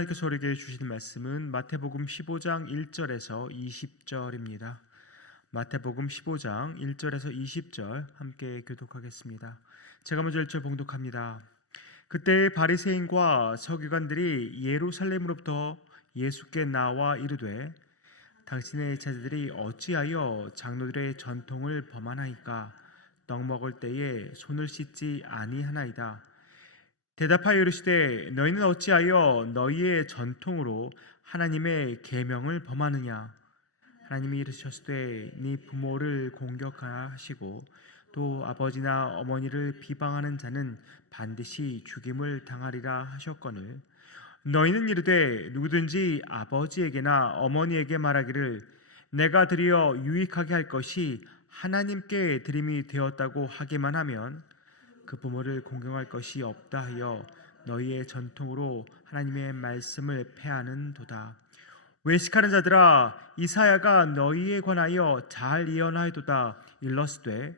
하나님께서 우리에게 주신 말씀은 마태복음 15장 1절에서 20절입니다. 마태복음 15장 1절에서 20절 함께 교독하겠습니다. 제가 먼저 1절 봉독합니다. 그때 바리새인과 서기관들이 예루살렘으로부터 예수께 나와 이르되 당신의 제자들이 어찌하여 장로들의 전통을 범하나이까? 떡 먹을 때에 손을 씻지 아니하나이다. 대답하여 이르시되 너희는 어찌하여 너희의 전통으로 하나님의 계명을 범하느냐? 하나님이 이르셨으되 네 부모를 공격하라 하시고 또 아버지나 어머니를 비방하는 자는 반드시 죽임을 당하리라 하셨거늘 너희는 이르되 누구든지 아버지에게나 어머니에게 말하기를 내가 드리어 유익하게 할 것이 하나님께 드림이 되었다고 하기만 하면 그 부모를 공경할 것이 없다 하여 너희의 전통으로 하나님의 말씀을 패하는도다. 외식하는 자들아, 이사야가 너희에 관하여 잘 예언하였도다. 일러스되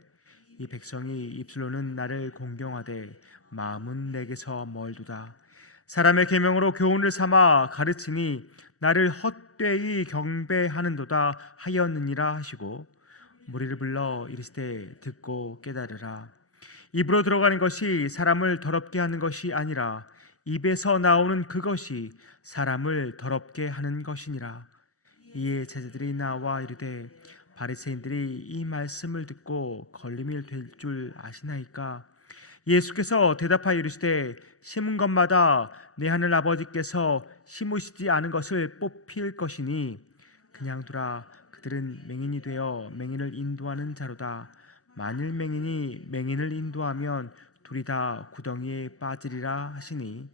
이 백성이 입술로는 나를 공경하되 마음은 내게서 멀도다. 사람의 계명으로 교훈을 삼아 가르치니 나를 헛되이 경배하는도다 하였느니라 하시고 무리를 불러 이르시되 듣고 깨달으라. 입으로 들어가는 것이 사람을 더럽게 하는 것이 아니라 입에서 나오는 그것이 사람을 더럽게 하는 것이니라. 이에 제자들이 나와 이르되 바리새인들이 이 말씀을 듣고 걸림이 될 줄 아시나이까? 예수께서 대답하여 이르시되 심은 것마다 내 하늘 아버지께서 심으시지 않은 것을 뽑힐 것이니 그냥 두라. 그들은 맹인이 되어 맹인을 인도하는 자로다. 만일 맹인이 맹인을 인도하면 둘이 다 구덩이에 빠지리라 하시니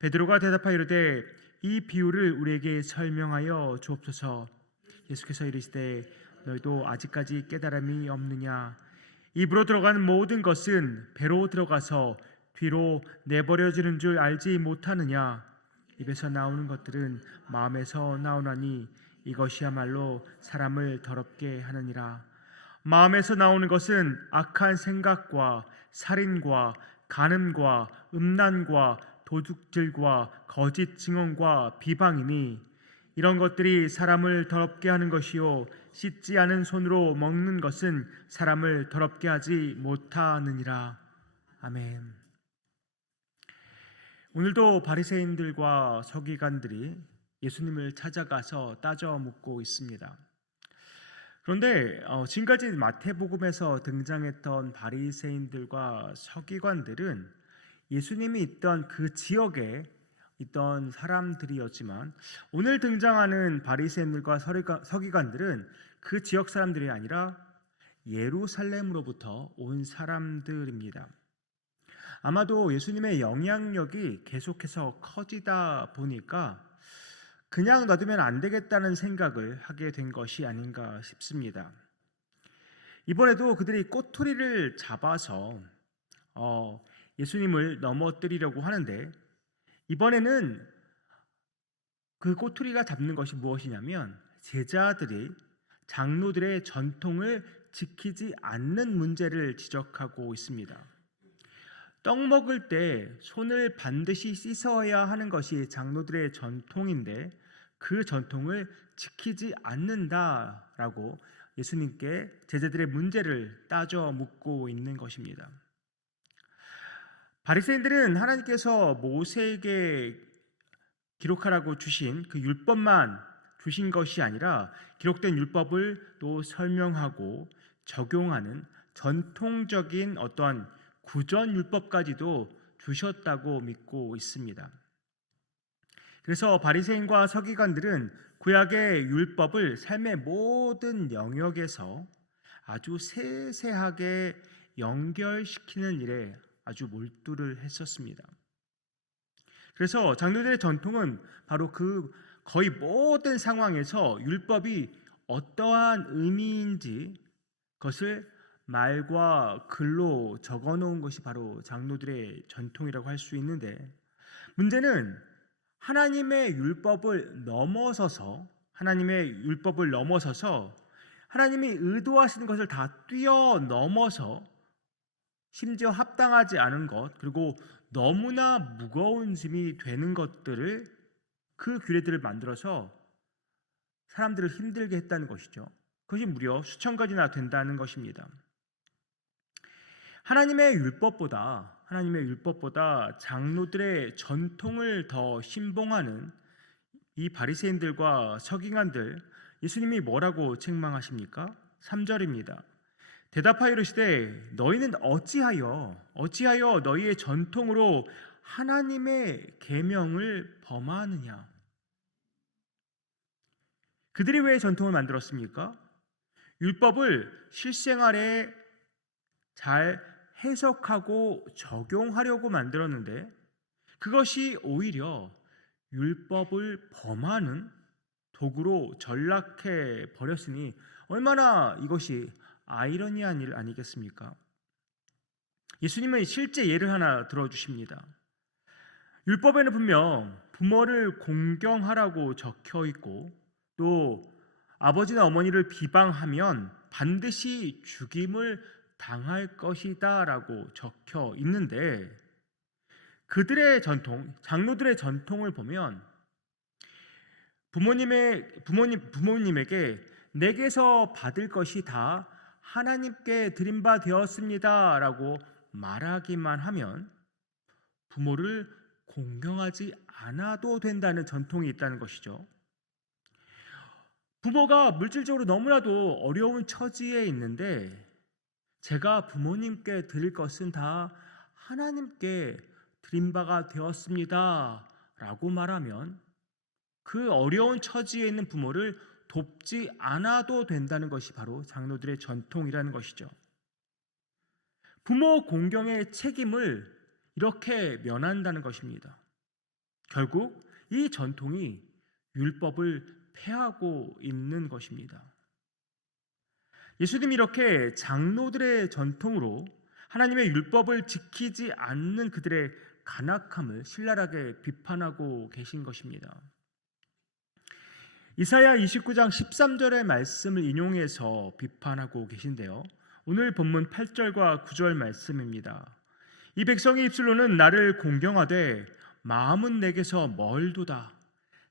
베드로가 대답하여 이르되 이 비유를 우리에게 설명하여 주옵소서. 예수께서 이르시되 너희도 아직까지 깨달음이 없느냐? 입으로 들어가는 모든 것은 배로 들어가서 뒤로 내버려지는 줄 알지 못하느냐? 입에서 나오는 것들은 마음에서 나오나니 이것이야말로 사람을 더럽게 하느니라. 마음에서 나오는 것은 악한 생각과 살인과 간음과 음란과 도둑질과 거짓 증언과 비방이니 이런 것들이 사람을 더럽게 하는 것이요 씻지 않은 손으로 먹는 것은 사람을 더럽게 하지 못하느니라. 아멘. 오늘도 바리새인들과 서기관들이 예수님을 찾아가서 따져 묻고 있습니다. 그런데 지금까지 마태복음에서 등장했던 바리새인들과 서기관들은 예수님이 있던 그 지역에 있던 사람들이었지만 오늘 등장하는 바리새인들과 서기관들은 그 지역 사람들이 아니라 예루살렘으로부터 온 사람들입니다. 아마도 예수님의 영향력이 계속해서 커지다 보니까 그냥 놔두면 안 되겠다는 생각을 하게 된 것이 아닌가 싶습니다. 이번에도 그들이 꼬투리를 잡아서 예수님을 넘어뜨리려고 하는데 이번에는 그 꼬투리가 잡는 것이 무엇이냐면 제자들이 장로들의 전통을 지키지 않는 문제를 지적하고 있습니다. 떡 먹을 때 손을 반드시 씻어야 하는 것이 장로들의 전통인데 그 전통을 지키지 않는다라고 예수님께 제자들의 문제를 따져 묻고 있는 것입니다. 바리새인들은 하나님께서 모세에게 기록하라고 주신 그 율법만 주신 것이 아니라 기록된 율법을 또 설명하고 적용하는 전통적인 어떠한 구전 율법까지도 주셨다고 믿고 있습니다. 그래서 바리새인과 서기관들은 구약의 율법을 삶의 모든 영역에서 아주 세세하게 연결시키는 일에 아주 몰두를 했었습니다. 그래서 장로들의 전통은 바로 그 거의 모든 상황에서 율법이 어떠한 의미인지 그것을 말과 글로 적어 놓은 것이 바로 장로들의 전통이라고 할 수 있는데 문제는 하나님의 율법을 넘어서서 하나님이 의도하시는 것을 다 뛰어넘어서 심지어 합당하지 않은 것 그리고 너무나 무거운 짐이 되는 것들을 그 규례들을 만들어서 사람들을 힘들게 했다는 것이죠. 그것이 무려 수천 가지나 된다는 것입니다. 하나님의 율법보다 장로들의 전통을 더 신봉하는 이 바리새인들과 서기관들, 예수님이 뭐라고 책망하십니까? 3절입니다. 대답하여 이르시되 너희는 어찌하여 너희의 전통으로 하나님의 계명을 범하느냐? 그들이 왜 전통을 만들었습니까? 율법을 실생활에 잘 해석하고 적용하려고 만들었는데 그것이 오히려 율법을 범하는 도구로 전락해 버렸으니 얼마나 이것이 아이러니한 일 아니겠습니까? 예수님은 실제 예를 하나 들어주십니다. 율법에는 분명 부모를 공경하라고 적혀 있고 또 아버지나 어머니를 비방하면 반드시 죽임을 당할 것이다 라고 적혀 있는데 그들의 전통, 장로들의 전통을 보면 부모님에게 내게서 받을 것이 다 하나님께 드린 바 되었습니다 라고 말하기만 하면 부모를 공경하지 않아도 된다는 전통이 있다는 것이죠. 부모가 물질적으로 너무나도 어려운 처지에 있는데 제가 부모님께 드릴 것은 다 하나님께 드린 바가 되었습니다 라고 말하면 그 어려운 처지에 있는 부모를 돕지 않아도 된다는 것이 바로 장로들의 전통이라는 것이죠. 부모 공경의 책임을 이렇게 면한다는 것입니다. 결국 이 전통이 율법을 폐하고 있는 것입니다. 예수님이 이렇게 장로들의 전통으로 하나님의 율법을 지키지 않는 그들의 간악함을 신랄하게 비판하고 계신 것입니다. 이사야 29장 13절의 말씀을 인용해서 비판하고 계신데요. 오늘 본문 8절과 9절 말씀입니다. 이 백성의 입술로는 나를 공경하되 마음은 내게서 멀도다.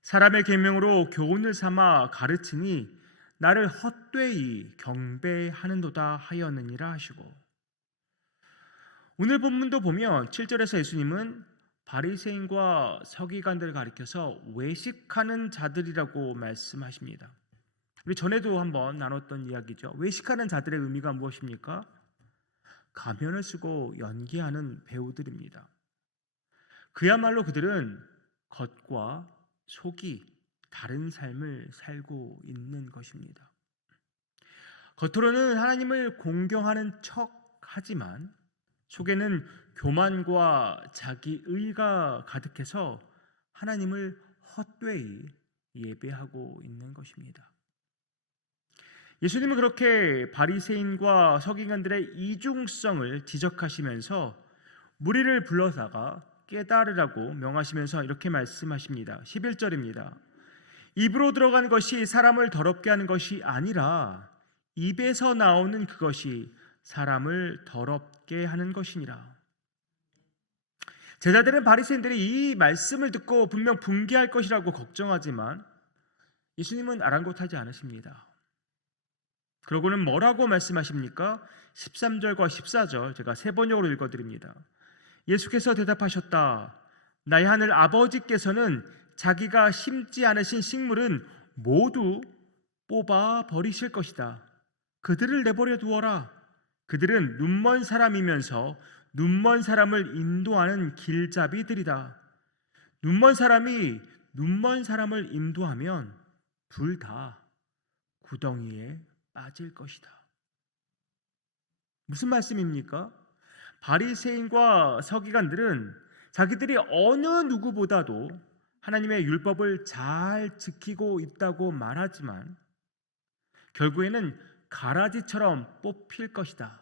사람의 계명으로 교훈을 삼아 가르치니 나를 헛되이 경배하는도다 하였느니라 하시고, 오늘 본문도 보면 7절에서 예수님은 바리새인과 서기관들을 가리켜서 외식하는 자들이라고 말씀하십니다. 우리 전에도 한번 나눴던 이야기죠. 외식하는 자들의 의미가 무엇입니까? 가면을 쓰고 연기하는 배우들입니다. 그야말로 그들은 겉과 속이 다른 삶을 살고 있는 것입니다. 겉으로는 하나님을 공경하는 척 하지만 속에는 교만과 자기의가 가득해서 하나님을 헛되이 예배하고 있는 것입니다. 예수님은 그렇게 바리새인과 서기관들의 이중성을 지적하시면서 무리를 불러다가 깨달으라고 명하시면서 이렇게 말씀하십니다. 11절입니다. 입으로 들어간 것이 사람을 더럽게 하는 것이 아니라 입에서 나오는 그것이 사람을 더럽게 하는 것이니라. 제자들은 바리새인들이 이 말씀을 듣고 분명 분개할 것이라고 걱정하지만 예수님은 아랑곳하지 않으십니다. 그러고는 뭐라고 말씀하십니까? 13절과 14절 제가 세 번역으로 읽어드립니다. 예수께서 대답하셨다. 나의 하늘 아버지께서는 자기가 심지 않으신 식물은 모두 뽑아 버리실 것이다. 그들을 내버려 두어라. 그들은 눈먼 사람이면서 눈먼 사람을 인도하는 길잡이들이다. 눈먼 사람이 눈먼 사람을 인도하면 둘 다 구덩이에 빠질 것이다. 무슨 말씀입니까? 바리새인과 서기관들은 자기들이 어느 누구보다도 하나님의 율법을 잘 지키고 있다고 말하지만 결국에는 가라지처럼 뽑힐 것이다.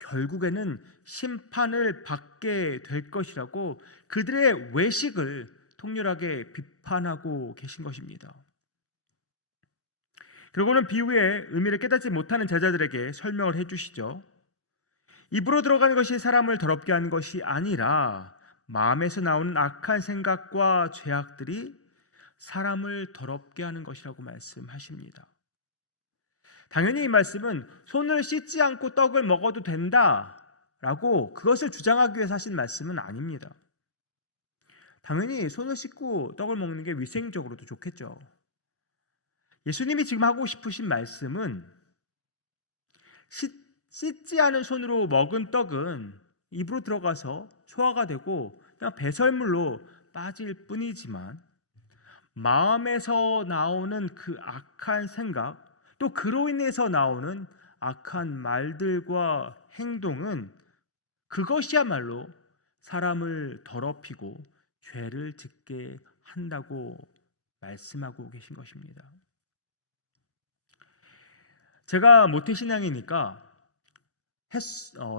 결국에는 심판을 받게 될 것이라고 그들의 외식을 통렬하게 비판하고 계신 것입니다. 그리고는 비유의 의미를 깨닫지 못하는 제자들에게 설명을 해주시죠. 입으로 들어가는 것이 사람을 더럽게 하는 것이 아니라 마음에서 나오는 악한 생각과 죄악들이 사람을 더럽게 하는 것이라고 말씀하십니다. 당연히 이 말씀은 손을 씻지 않고 떡을 먹어도 된다라고 그것을 주장하기 위해서 하신 말씀은 아닙니다. 당연히 손을 씻고 떡을 먹는 게 위생적으로도 좋겠죠. 예수님이 지금 하고 싶으신 말씀은 씻지 않은 손으로 먹은 떡은 입으로 들어가서 소화가 되고 그냥 배설물로 빠질 뿐이지만 마음에서 나오는 그 악한 생각, 또 그로 인해서 나오는 악한 말들과 행동은 그것이야말로 사람을 더럽히고 죄를 짓게 한다고 말씀하고 계신 것입니다. 제가 모태신앙이니까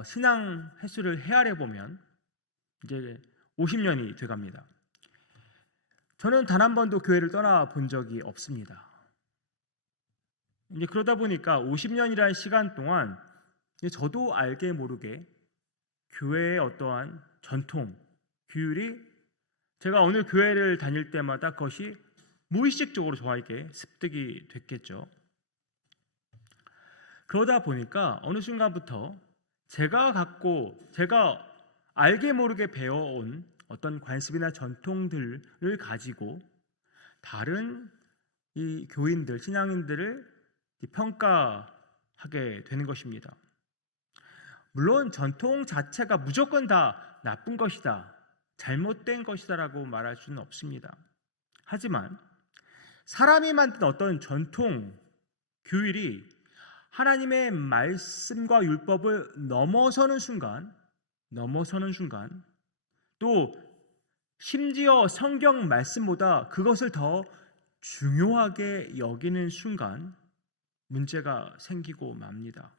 신앙 횟수를 헤아려 보면 이제 50년이 돼갑니다. 저는 단 한 번도 교회를 떠나 본 적이 없습니다. 이제 그러다 보니까 50년이라는 시간 동안 저도 알게 모르게 교회의 어떠한 전통, 규율이 제가 어느 교회를 다닐 때마다 그것이 무의식적으로 저에게 습득이 됐겠죠. 그러다 보니까 어느 순간부터 제가 알게 모르게 배워온 어떤 관습이나 전통들을 가지고 다른 이 교인들, 신앙인들을 평가하게 되는 것입니다. 물론 전통 자체가 무조건 다 나쁜 것이다, 잘못된 것이다라고 말할 수는 없습니다. 하지만 사람이 만든 어떤 전통, 규율이 하나님의 말씀과 율법을 넘어서는 순간, 또 심지어 성경 말씀보다 그것을 더 중요하게 여기는 순간 문제가 생기고 맙니다.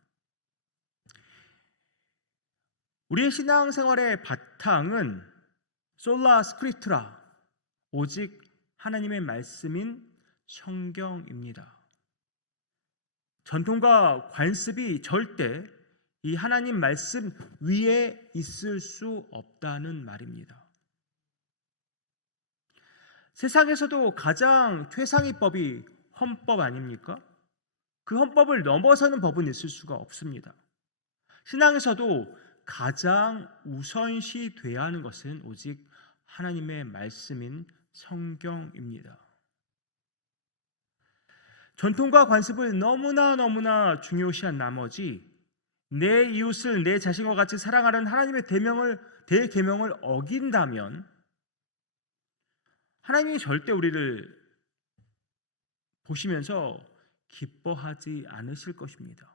우리의 신앙생활의 바탕은 솔라 스크립투라, 오직 하나님의 말씀인 성경입니다. 전통과 관습이 절대 이 하나님 말씀 위에 있을 수 없다는 말입니다. 세상에서도 가장 최상의 법이 헌법 아닙니까? 그 헌법을 넘어서는 법은 있을 수가 없습니다. 신앙에서도 가장 우선시 돼야 하는 것은 오직 하나님의 말씀인 성경입니다. 전통과 관습을 너무나 중요시한 나머지 내 이웃을 내 자신과 같이 사랑하는 하나님의 대계명을 어긴다면 하나님이 절대 우리를 보시면서 기뻐하지 않으실 것입니다.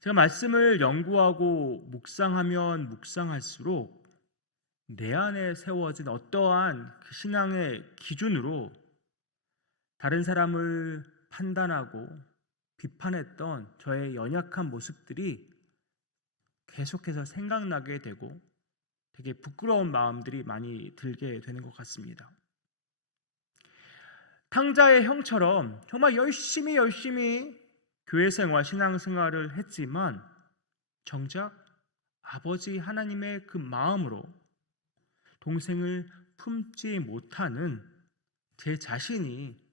제가 말씀을 연구하고 묵상하면 묵상할수록 내 안에 세워진 어떠한 그 신앙의 기준으로 다른 사람을 판단하고 비판했던 저의 연약한 모습들이 계속해서 생각나게 되고 되게 부끄러운 마음들이 많이 들게 되는 것 같습니다. 탕자의 형처럼 정말 열심히 교회 생활, 신앙 생활을 했지만 정작 아버지 하나님의 그 마음으로 동생을 품지 못하는 제 자신이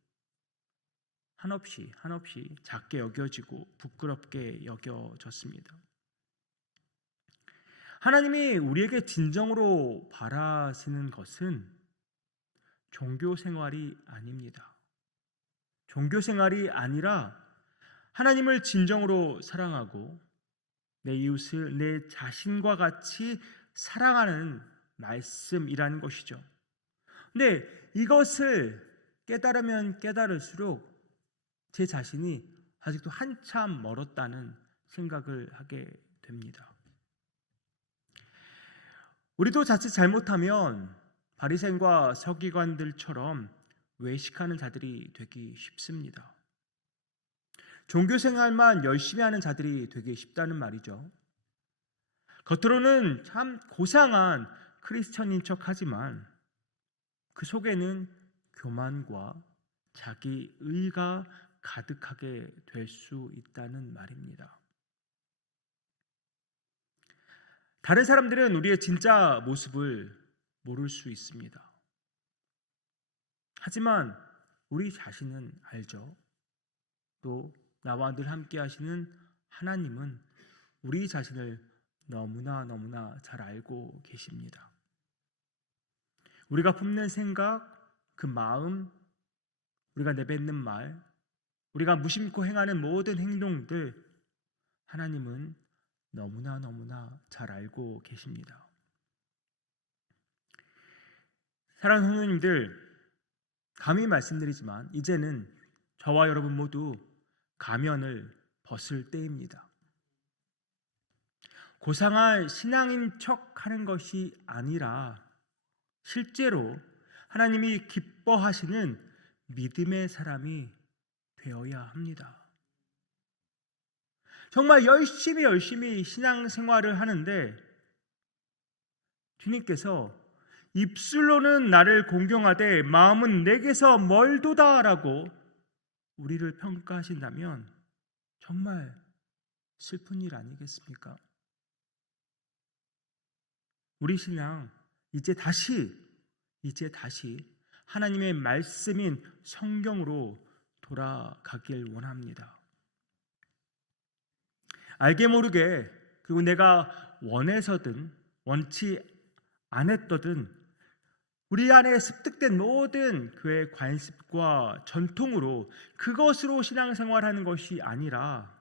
한없이 작게 여겨지고 부끄럽게 여겨졌습니다. 하나님이 우리에게 진정으로 바라시는 것은 종교 생활이 아닙니다. 종교 생활이 아니라 하나님을 진정으로 사랑하고 내 이웃을 내 자신과 같이 사랑하는 말씀이라는 것이죠. 근데 이것을 깨달으면 깨달을수록 제 자신이 아직도 한참 멀었다는 생각을 하게 됩니다. 우리도 자칫 잘못하면 바리새인과 서기관들처럼 외식하는 자들이 되기 쉽습니다. 종교 생활만 열심히 하는 자들이 되기 쉽다는 말이죠. 겉으로는 참 고상한 크리스천인 척하지만 그 속에는 교만과 자기 의가 가득하게 될 수 있다는 말입니다. 다른 사람들은 우리의 진짜 모습을 모를 수 있습니다. 하지만 우리 자신은 알죠. 또 나와 늘 함께 하시는 하나님은 우리 자신을 너무나 잘 알고 계십니다. 우리가 품는 생각, 그 마음, 우리가 내뱉는 말, 우리가 무심코 행하는 모든 행동들, 하나님은 너무나 잘 알고 계십니다. 사랑하는 성도님들, 감히 말씀드리지만 이제는 저와 여러분 모두 가면을 벗을 때입니다. 고상한 신앙인 척 하는 것이 아니라 실제로 하나님이 기뻐하시는 믿음의 사람이 되어야 합니다. 정말 열심히 신앙생활을 하는데 주님께서 입술로는 나를 공경하되 마음은 내게서 멀도다라고 우리를 평가하신다면 정말 슬픈 일 아니겠습니까? 우리 신앙 이제 다시 하나님의 말씀인 성경으로 돌아가길 원합니다. 알게 모르게, 그리고 내가 원해서든 원치 않았거든 우리 안에 습득된 모든 교회의 관습과 전통으로 그것으로 신앙생활하는 것이 아니라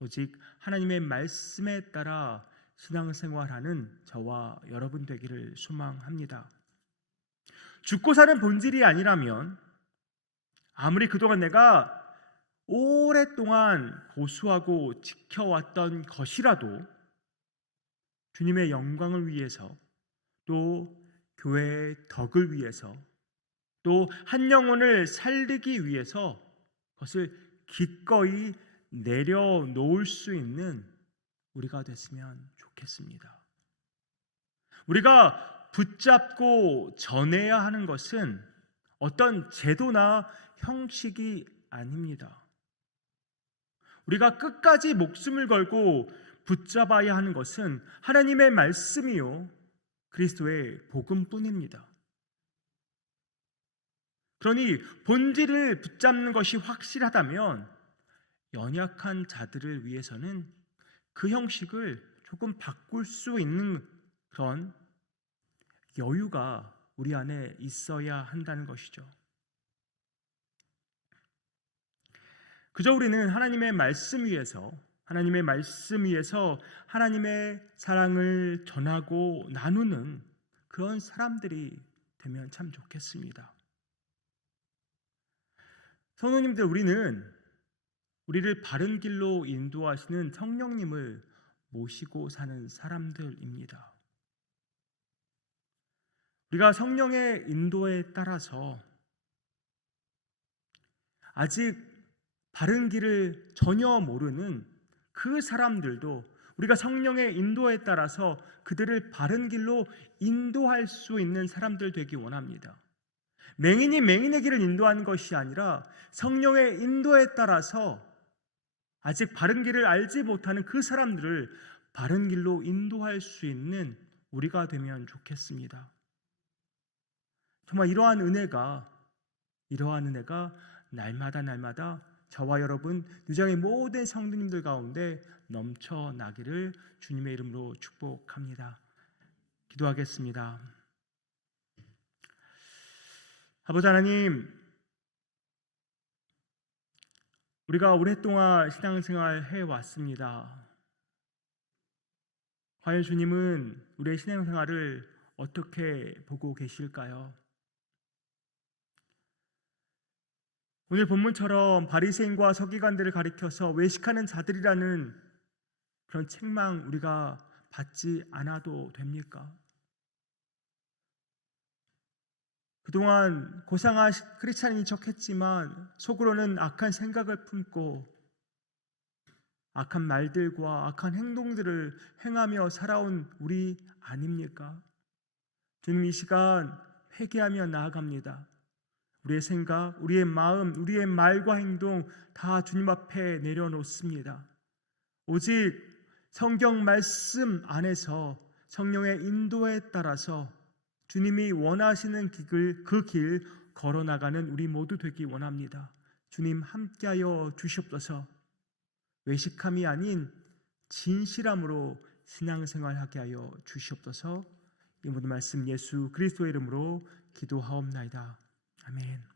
오직 하나님의 말씀에 따라 신앙생활하는 저와 여러분 되기를 소망합니다. 죽고 사는 본질이 아니라면 아무리 그동안 내가 오랫동안 고수하고 지켜왔던 것이라도 주님의 영광을 위해서, 또 교회의 덕을 위해서, 또 한 영혼을 살리기 위해서 그것을 기꺼이 내려놓을 수 있는 우리가 됐으면 좋겠습니다. 우리가 붙잡고 전해야 하는 것은 어떤 제도나 형식이 아닙니다. 우리가 끝까지 목숨을 걸고 붙잡아야 하는 것은 하나님의 말씀이요 그리스도의 복음뿐입니다. 그러니 본질을 붙잡는 것이 확실하다면 연약한 자들을 위해서는 그 형식을 조금 바꿀 수 있는 그런 여유가 우리 안에 있어야 한다는 것이죠. 그저 우리는 하나님의 말씀 위에서 하나님의 사랑을 전하고 나누는 그런 사람들이 되면 참 좋겠습니다. 성도님들, 우리를 바른 길로 인도하시는 성령님을 모시고 사는 사람들입니다. 우리가 성령의 인도에 따라서 아직 바른 길을 전혀 모르는 그 사람들도 우리가 성령의 인도에 따라서 그들을 바른 길로 인도할 수 있는 사람들 되기 원합니다. 맹인이 맹인의 길을 인도하는 것이 아니라 성령의 인도에 따라서 아직 바른 길을 알지 못하는 그 사람들을 바른 길로 인도할 수 있는 우리가 되면 좋겠습니다. 정말 이러한 은혜가 날마다 저와 여러분 유정의 모든 성도님들 가운데 넘쳐나기를 주님의 이름으로 축복합니다. 기도하겠습니다. 아버지 하나님, 우리가 오랫동안 신앙생활 해왔습니다. 과연 주님은 우리의 신앙생활을 어떻게 보고 계실까요? 오늘 본문처럼 바리새인과 서기관들을 가리켜서 외식하는 자들이라는 그런 책망 우리가 받지 않아도 됩니까? 그동안 고상한 크리스찬인 척했지만 속으로는 악한 생각을 품고 악한 말들과 악한 행동들을 행하며 살아온 우리 아닙니까? 주님, 이 시간 회개하며 나아갑니다. 우리의 생각, 우리의 마음, 우리의 말과 행동 다 주님 앞에 내려놓습니다. 오직 성경 말씀 안에서 성령의 인도에 따라서 주님이 원하시는 그 길 걸어나가는 우리 모두 되기 원합니다. 주님 함께하여 주시옵소서. 외식함이 아닌 진실함으로 신앙생활하게 하여 주시옵소서. 이 모든 말씀 예수 그리스도의 이름으로 기도하옵나이다. 아멘.